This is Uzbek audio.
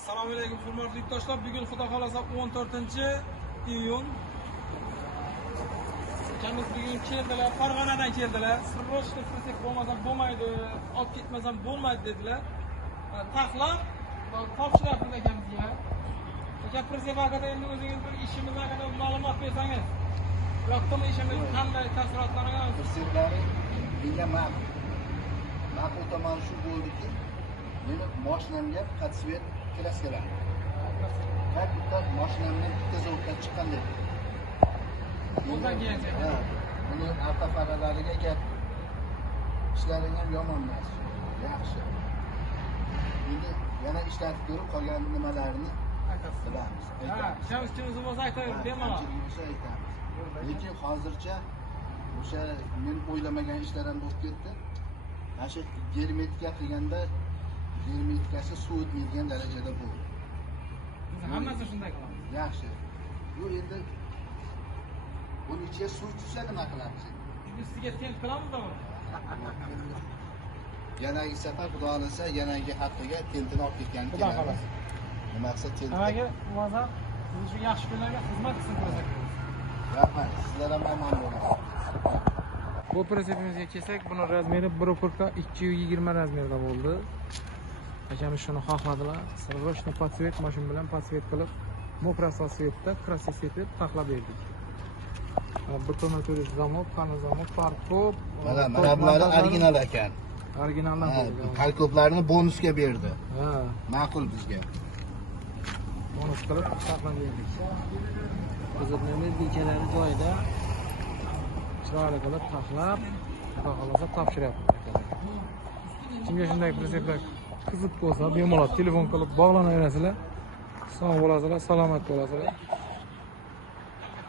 Assalomu alaykum hurmatli yurtdoshlar. Bugun xudo xolasa 14-iyun. Kamiz bugun keldilar, Farg'onadan keldilar. Sirrochda kirsak bo'lmasa bo'lmaydi, olib ketmasam bo'lmaydi dedilar. Taxlab topshiryapmiz akamizga. Aka Prezident haqida endi o'zingiz bir ishimiz haqida ma'lumot bersangiz. Yo'qmi ishimiz qanday taassurotlangan? Prezidentlari menga ma'qul tomoni shu bo'ldiki, meni mashinamga podsvet kraskalar. Har bitta mashinamdan bitta zavoddan chiqqan dedi. Bundan keyin buni avtofaralariga gap ishlaring ham yomon emas. Yaxshi. Endi yana ishlatib ko'rib qolgan nimalarini bilamiz. Ishimiz bo'lsa aytaylik, bemalol. Lekin hozircha o'sha men o'ylamagan ishlar ham bo'lib ketdi. Mana shu germetika qilganda germetikasi suv o'tmaydigan darajada bo'ldi. Hammasi shunday qilamiz. Yaxshi. Bu endi buni ichiga suv tushsa nima qilamiz? Ustiga tent qilamizmi? Yanagi safar xudo xolasa yanagi haftaga tentini olib ketganini Xudo xolasa. Nima maqsad tent? Nimaga bo'lmasa shu yaxshi kunlarga xizmat qilsin ko'rsak. Rahmat. Sizlar ham omon bo'linglar. Bu pritsepimizga kelsak, buni razmeri 1/220 razmerda bo'ldi. Akamiz shuni xohladilar. Sirrochni podsvet mashin bilan podsvet qilib, mokrasa svetda, krassi svetda taxlab berdik. Butonaturish zamok, qani zamok, farkop. Mana bular original ekan. Originaldan bo'ldi. Farkoplarni bonusga berdi. Ha, Ma'qul bizga. bonus qilib taxlab berdik. Qizilimiz bechalari joyida chiroyli qilib taxlab, xudo xolasa topshiryapmiz. Kimga shunday pritseplar qiziq bo'lsa, bemalol telefon qilib bog'lanaverasizlar. Sog' bo'lasizlar, salomat bo'lasizlar.